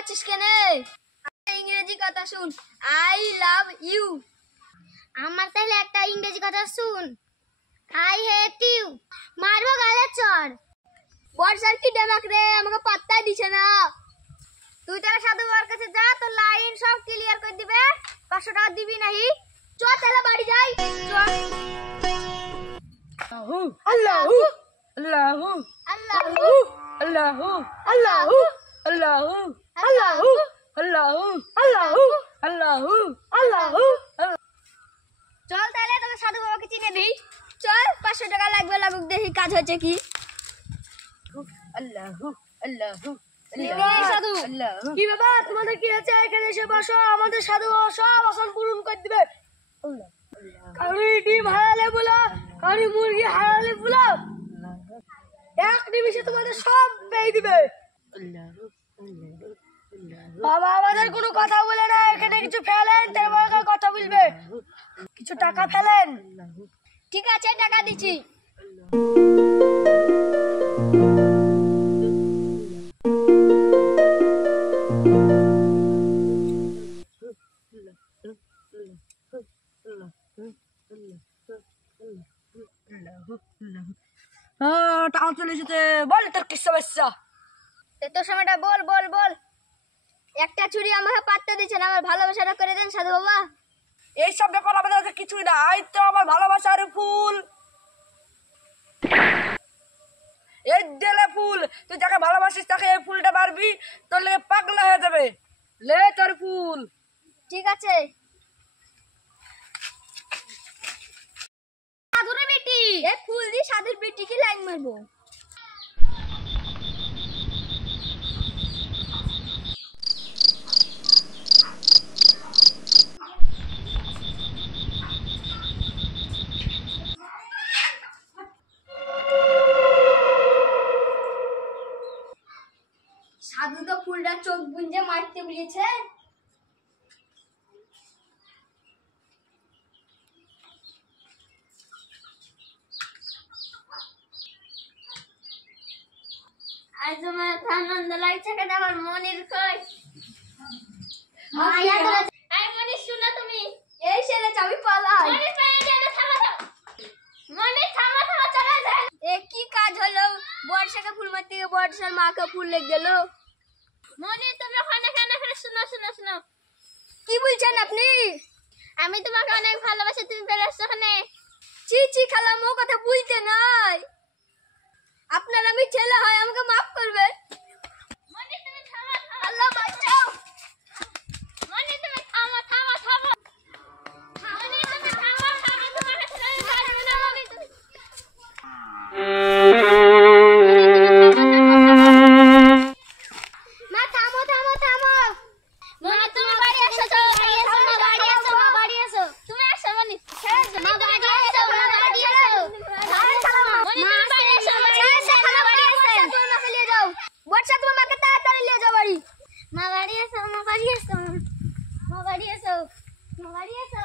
করছিস কেনে? ইংরেজি কথা শুন, আই লাভ ইউ। আমার তাহলে একটা ইংরেজি কথা শুন, আই হেট ইউ। মারবো গালে চর। বর্ষার কি ডেমাক রে, আমাকে পাত্তাই দিছে না। তুই তাহলে সাধু বাবার কাছে যা, তোর লাইন সব ক্লিয়ার করে দিবে। 500 টাকা দিবি নাহি? চ তাহলে বাড়ি যাই। আল্লাহু আল্লাহু আল্লাহু আল্লাহু আল্লাহু আল্লাহু আল্লাহু আল্লাহু আল্লাহু আল্লাহু আল্লাহু। চল তাহলে তোকে সাধু বাবাকে চিনে দিই। চল, 500 টাকা লাগবে, লাগুক, দেখি কাজ হচ্ছে কি। আল্লাহু আল্লাহু সাধু কি ব্যাপার, তোমাদের কি আছে? এখানে এসে বসো, আমাদের সাধু বাবা সব আসন পূরণ করে দিবে। কারি ডিম হারালে বলো, কারি মুরগি হারালে বলো, এক নিমিষে তোমাদের সব পেয়ে দিবে। বাবা আমাদের কোনো কথা বলে না, এখানে কিছু ফেলেন তারপর কথা বলবে। কিছু টাকা ফেলেন। ঠিক আছে, টাকা দিচ্ছি। টাকা চলে এসেছে, বল তোর কি সমস্যা? তোর সময়টা বল বল বল। একটা চুরি আমাকে পাত্তা দিচ্ছে না, আমার ভালোবাসাটা করে দেন সাধু বাবা। এইসব ব্যাপার আমাদের কিছুই না, এই তো আমার ভালোবাসার ফুল, এই দিলে ফুল। তুই যাকে ভালোবাসিস তাকে এই ফুলটা মারবি, তোর লেগে পাগলা হয়ে যাবে। লে তোর ফুল। ঠিক আছে। সাধুর বেটি, এ ফুল দি সাধুর বেটি কি লাইন মারবো? সাধু তো ফুলটা চোখ বুঝে মারতে বলেছে। আজ তোমার আনন্দ লাগছে কেন? আমার মনের কই আই মনি, শুনো তুমি। এই ছেলে চাবি পালাই। মনি পায়ে যেন থামা থামা, মনি থামা থামা, চলে যায়। এ কি কাজ হলো? বর্ষাকে ফুল মারতে গিয়ে বর্ষার মাকে ফুল লেগে গেল। মনি তুমি ওখানে কেন? শুনো শুনো শুনো, কি বলছেন আপনি? আমি তোমাকে অনেক ভালোবাসি, তুমি বেরোচ্ছ ওখানে। চি চি খালাম, ও কথা বলতে নাই। আপনার আমি ছেলে হয়, আমাকে মাফ করবে। মনি তুমি থামা থামা, আল্লাহ বাঁচাও। মনি তুমি থামা থামা থামা, মনি তুমি থামা থামা, তোমাকে ছেড়ে ছাড়বো না মনি। তুমি মা থামো থামো থামো। মনি তুমি বাড়ি এসো, তো বাড়ি এসো, মা বাড়ি এসো, মা বাড়ি এসো। তুমি আসো মনি, মা বাড়ি এসো, মা বাড়ি এসো। মনি তুমি বাড়ি এসো, বাড়ি এসো, মা বাড়ি এসো। তুমি মাকে নিয়ে যাও, বর্ষা তোমার মাকে তাড়াতাড়ি নিয়ে যাও বাড়ি। মা বাড়ি এসো, মা বাড়ি এসো, মা বাড়ি এসো, মা বাড়ি এসো।